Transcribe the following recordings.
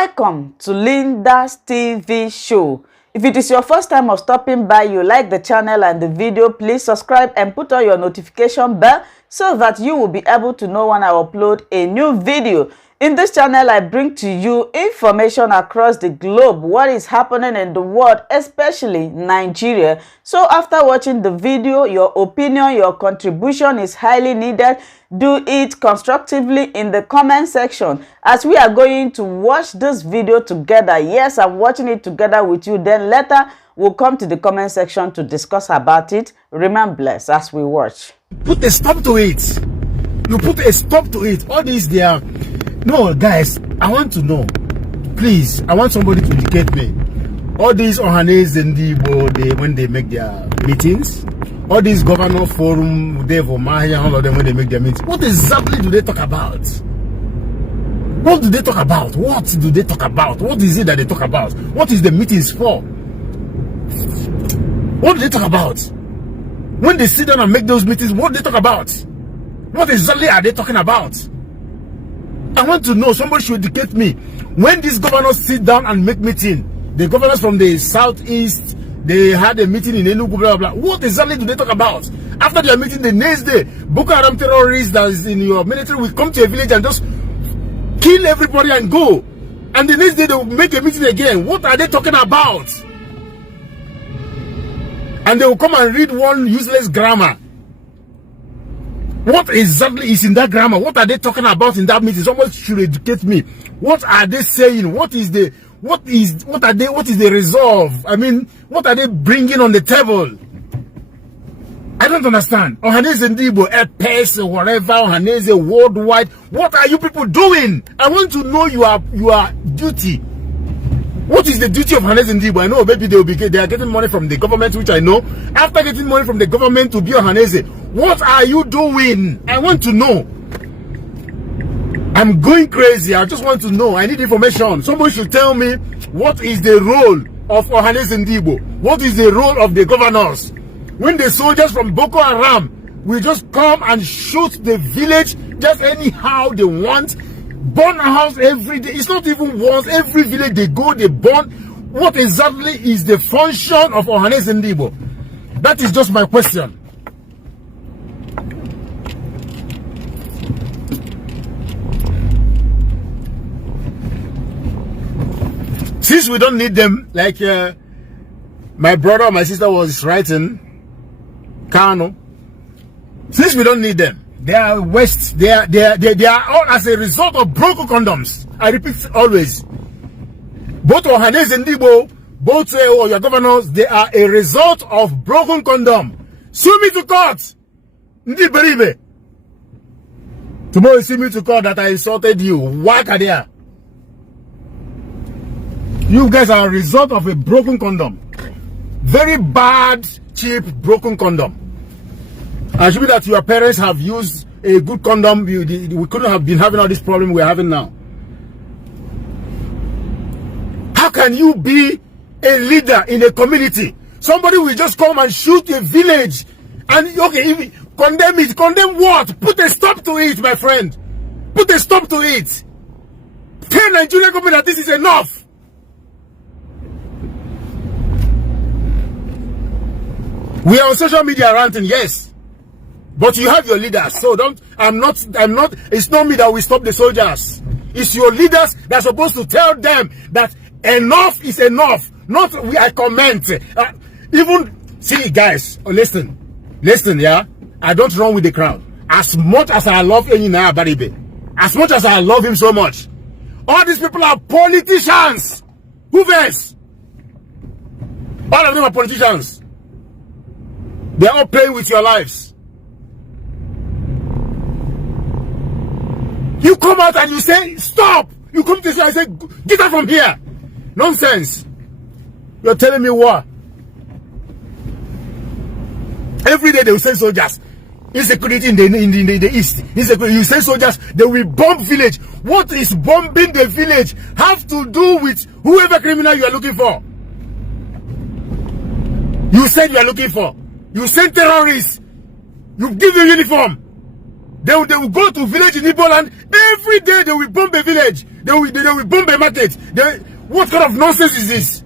Welcome to Linda's TV show. If it is your first time of stopping by, you like the channel and the video, please subscribe and put on your notification bell so that you will be able to know when I upload a new video. In this channel, I bring to you information across the globe, what is happening in the world, especially Nigeria. So after watching the video, your opinion, your contribution is highly needed. Do it constructively in the comment section as we are going to watch this video together. Yes, I'm watching it together with you. Then later, we'll come to the comment section to discuss about it. Remain blessed as we watch. Put a stop to it. You put a stop to it. All these there. No, guys, I want to know. Please, I want somebody to educate me. All these Ohanes and Igbo, when they make their meetings, all these governor forum, all of them when they make their meetings, what exactly do they talk about? What do they talk about? What do they talk about? What is it that they talk about? What is the meetings for? What do they talk about? When they sit down and make those meetings, what do they talk about? What exactly are they talking about? I want to know. Somebody should educate me. When these governors sit down and make meeting, the governors from the southeast, they had a meeting in Enugu, blah, blah, blah. What exactly do they talk about? After their meeting, the next day, Boko Haram terrorists that is in your military will come to a village and just kill everybody and go. And the next day, they will make a meeting again. What are they talking about? And they will come and read one useless grammar. What exactly is in that grammar? What are they talking about in that meeting? Someone should educate me. What are they saying? What is the resolve? I mean, what are they bringing on the table? I don't understand. Ohanese Ndigbo, EPES, or whatever, Ohanese worldwide. What are you people doing? I want to know your duty. What is the duty of Ohanese Ndigbo? I know maybe they are getting money from the government, which I know. After getting money from the government to be Ohanese, what are you doing? I want to know. I'm going crazy. I just want to know. I need information. Somebody should tell me what is the role of Ohanese Ndigbo. What is the role of the governors? When the soldiers from Boko Haram will just come and shoot the village just anyhow they want, burn a house every day. It's not even once. Every village they go, they burn. What exactly is the function of Ohanese Ndigbo? That is just my question. Since we don't need them, like my brother or my sister was writing, Kano. Since we don't need them, they are waste. They are all as a result of broken condoms. I repeat always. Both Ohanese and Ndigbo, both your governors, they are a result of broken condom. Sue me to court. Ndiberibe. Tomorrow you see me to court that I insulted you. Why are they? You guys are a result of a broken condom. Very bad, cheap, broken condom. I should be that your parents have used a good condom. We couldn't have been having all this problem we're having now. How can you be a leader in a community? Somebody will just come and shoot a village. And, okay, condemn it. Condemn what? Put a stop to it, my friend. Put a stop to it. Tell Nigerian government that this is enough. We are on social media ranting, yes. But you have your leaders. So I'm not, it's not me that will stop the soldiers. It's your leaders that are supposed to tell them that enough is enough. Not I comment. See guys, listen, yeah. I don't run with the crowd. As much as I love Enyinaya Baribe, as much as I love him so much, all these people are politicians. Who else? All of them are politicians. They are all playing with your lives. You come out and you say, stop. You come to say, I say, get out from here. Nonsense. You're telling me what? Every day they will send soldiers. Insecurity in the east. Insecurity. You send soldiers, they will bomb village. What is bombing the village have to do with whoever criminal you are looking for? You said you are looking for. You send terrorists. You give them uniform. They will go to village in Igbo land. Every day they will bomb a village. They will bomb a market. What kind of nonsense is this?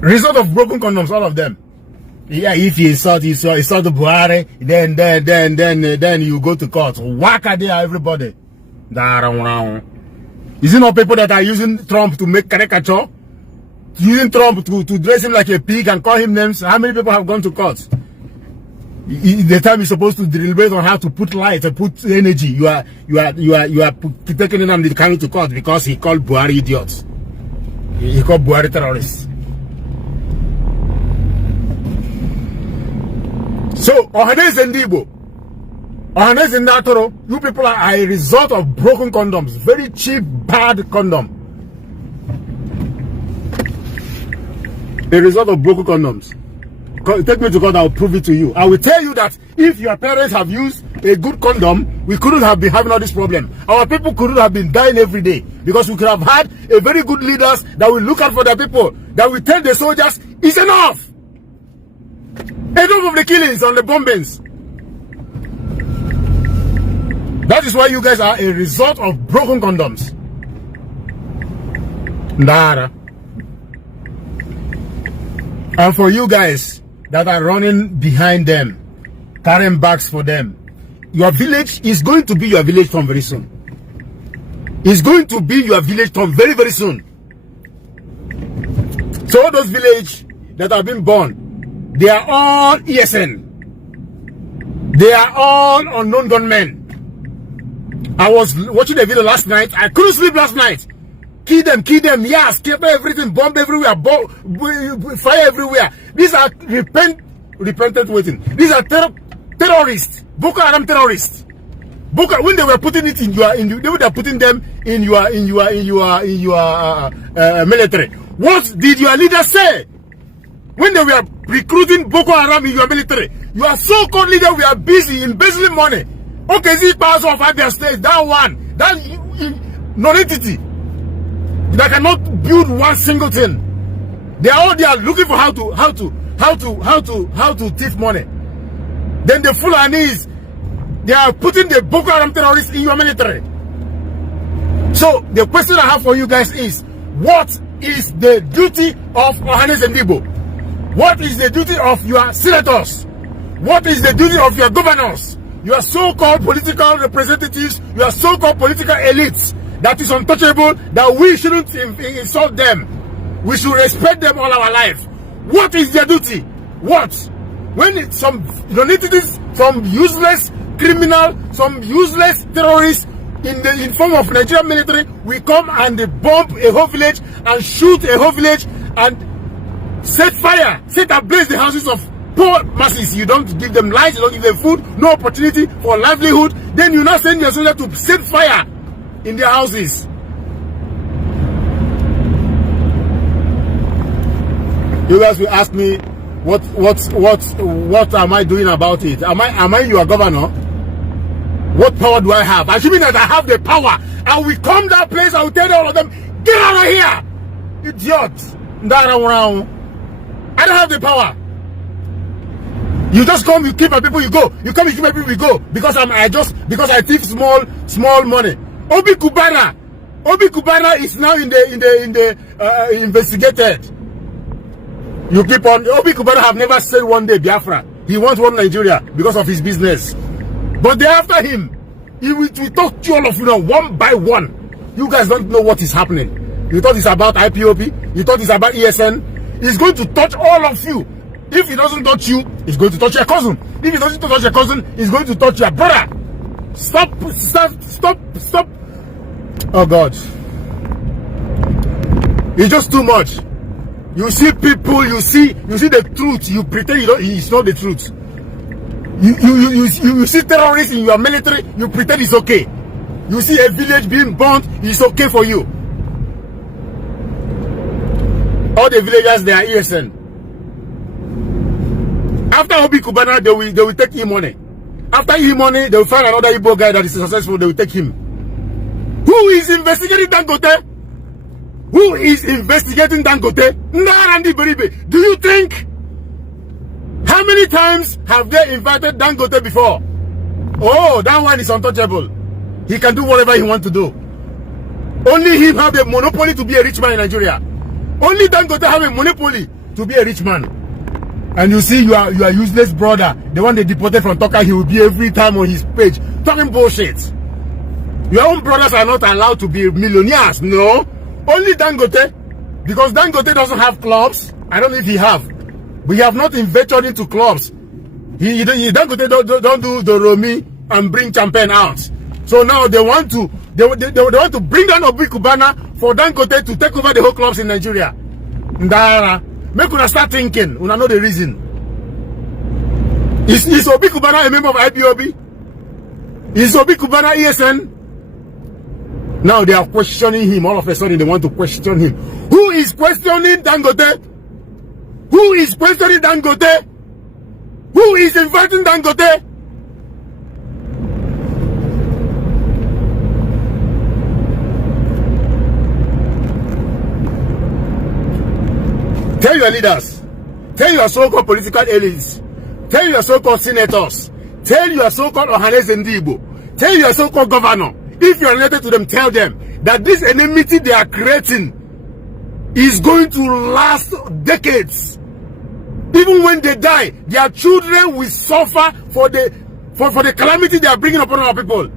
Result of broken condoms, all of them. Yeah, if you insult the Buhari, then you go to court. Whack at everybody. Is it not people that are using Trump to make caricature? Using Trump to dress him like a pig and call him names? How many people have gone to court? The time you're supposed to deliberate on how to put light and put energy, you are taking him and coming to court because he called Buhari idiots. He called Buhari terrorists. So, Ohanes and Igbo, Ohanes and Natoro, you people are a result of broken condoms. Very cheap, bad condom. A result of broken condoms. Take me to court, I'll prove it to you. I will tell you that if your parents have used a good condom, we couldn't have been having all this problem. Our people couldn't have been dying every day because we could have had a very good leaders that will look out for the people, that will tell the soldiers, it's enough. Enough of the killings and the bombings. That is why you guys are a result of broken condoms. Nara. And for you guys that are running behind them, carrying bags for them, your village is going to be your village from very soon. It's going to be your village from very, very soon. So all those villages that have been born, they are all ESN. They are all unknown gunmen. I was watching a video last night. I couldn't sleep last night. Kill them, yes, kill everything, bomb everywhere, fire everywhere. These are repentant waiting. These are terrorists, Boko Haram terrorists. When they were putting it they were putting them in your military. What did your leader say? When they were recruiting Boko Haram in your military, your so-called leader were busy embezzling money. Okay, see powers of Abia State, that one, that non-entity that cannot build one single thing. They are all there looking for how to thief money. Then the Fulanis, they are putting the Boko Haram terrorists in your military. So the question I have for you guys is, what is the duty of Ohanes and Igbo? What is the duty of your senators? What is the duty of your governors? Your so-called political representatives, your so-called political elites that is untouchable, that we shouldn't insult them. We should respect them all our life. What is their duty? What? When some entities, some useless criminal, some useless terrorists in form of Nigerian military, we come and bomb a whole village and shoot a whole village and set fire, set ablaze the houses of poor masses. You don't give them light, you don't give them food, no opportunity for livelihood. Then you now send your soldier to set fire in their houses. You guys will ask me, what am I doing about it? Am I your governor? What power do I have? Assuming that I have the power, I will come that place, I will tell all of them, get out of here! Idiots! I don't have the power. You just come, you keep my people, you go. You come, you keep my people, you go. Because I thief small money. Obi Kubana is now in the investigated. You keep on. Obi Kubana have never said one day Biafra. He wants one Nigeria because of his business. But they're after him. He will talk to all of you now, one by one. You guys don't know what is happening. You thought it's about IPOP. You thought it's about ESN. He's going to touch all of you. If he doesn't touch you, he's going to touch your cousin. If he doesn't touch your cousin, he's going to touch your brother. Stop. Oh God. It's just too much. You see people, you see the truth, you pretend it's not the truth. You see terrorists in your military, you pretend it's okay. You see a village being burnt, it's okay for you. All the villagers, they are ESN. After Obi Kubana, they will take him money. After him money, they will find another Igbo guy that is successful, they will take him. Who is investigating Dangote? Who is investigating Dangote? Narandi Beribe. Do you think? How many times have they invited Dangote before? Oh, that one is untouchable. He can do whatever he wants to do. Only him have a monopoly to be a rich man in Nigeria. Only Dangote have a monopoly to be a rich man. And you see your useless brother, the one they deported from Toka, he will be every time on his page talking bullshit. Your own brothers are not allowed to be millionaires, no. Only Dangote, because Dangote doesn't have clubs. I don't know if he have. We have not ventured into clubs. Dangote don't do the Romi and bring champagne out. So now they want to bring down Obi Kubana for Dangote to take over the whole clubs in Nigeria. Ndara, make una start thinking. Una know the reason. Is Obi Kubana a member of IPOB? Is Obi Kubana ESN? Now they are questioning him. All of a sudden they want to question him. Who is questioning Dangote? Who is questioning Dangote? Who is inviting Dangote? Tell your leaders, tell your so-called political elites, tell your so-called senators, tell your so-called Ohanes Ndibo, tell your so-called governor, if you are related to them, tell them that this enmity they are creating is going to last decades. Even when they die, their children will suffer for the calamity they are bringing upon our people.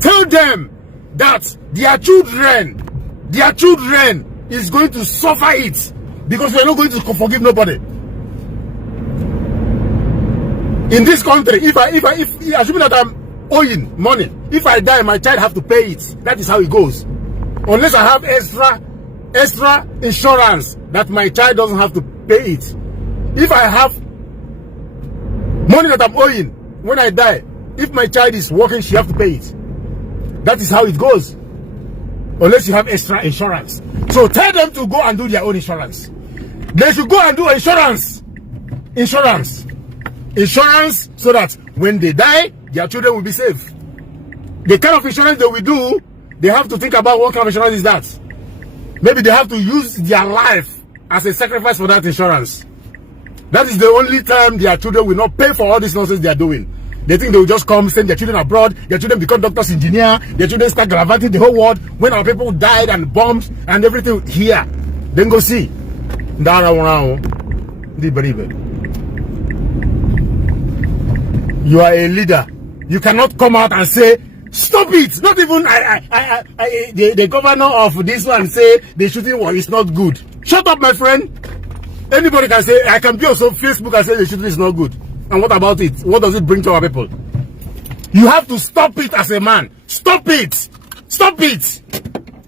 Tell them that their children is going to suffer it. Because we are not going to forgive nobody. In this country, if assuming that I'm owing money, if I die, my child have to pay it. That is how it goes. Unless I have extra insurance that my child doesn't have to pay it. If I have money that I'm owing when I die, if my child is working, she have to pay it. That is how it goes. Unless you have extra insurance. So tell them to go and do their own insurance. They should go and do insurance. Insurance so that when they die, their children will be safe. The kind of insurance they will do, they have to think about what kind of insurance is that. Maybe they have to use their life as a sacrifice for that insurance. That is the only time their children will not pay for all this nonsense they are doing. They think they will just come, send their children abroad, their children become doctors, engineers, their children start gallivanting the whole world. When our people died and bombed and everything here, then go see. You are a leader. You cannot come out and say, stop it. Not even the governor of this one say the shooting war is not good. Shut up, my friend. Anybody can say, I can be also Facebook and say the shooting is not good. And what about it? What does it bring to our people? You have to stop it as a man. Stop it. Stop it.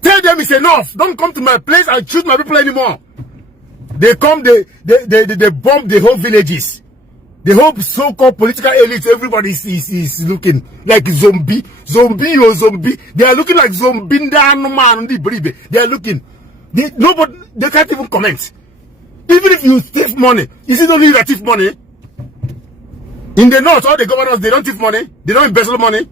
Tell them it's enough. Don't come to my place and shoot my people anymore. They come, they bomb the whole villages. The whole so-called political elites, everybody is looking like zombie. They are looking like zombie. They are looking. They can't even comment. Even if you thief money, is it only that thief money? In the north, all the governors, they don't thief money. They don't embezzle money.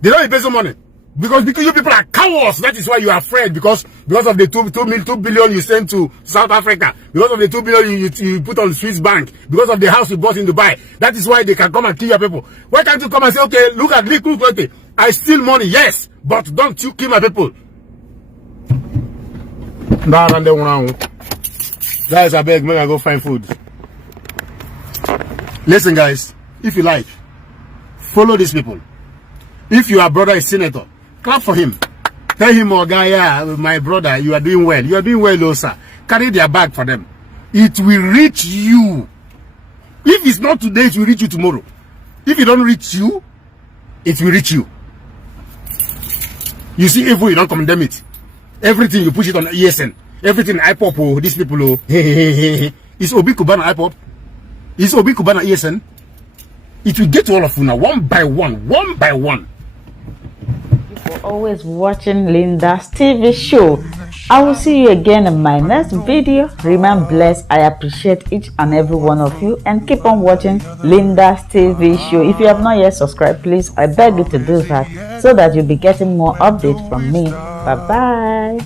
They don't embezzle money. Because you people are cowards. That is why you are afraid. Because of the 2 billion you sent to South Africa. Because of the 2 billion you put on Swiss bank. Because of the house you bought in Dubai. That is why they can come and kill your people. Why can't you come and say, okay, look, I steal money, yes. But don't you kill my people. Guys, I beg, make I go find food. Listen, guys, if you like, follow these people. If your brother is senator, clap for him. Tell him, oh guy, yeah, my brother, you are doing well. You are doing well, sir. Carry their bag for them. It will reach you. If it's not today, it will reach you tomorrow. If it don't reach you, it will reach you. You see, if we don't condemn it, everything you push it on ESN, everything IPOP, oh, these people, oh, is Obi Kubana IPOP? Is Obi Kubana ESN? It will get to all of you now, one by one. For always watching Linda's TV show. I will see you again in my next video. Remain blessed. I appreciate each and every one of you, and keep on watching Linda's TV show. If you have not yet subscribed, please, I beg you to do that so that you'll be getting more updates from me. Bye bye.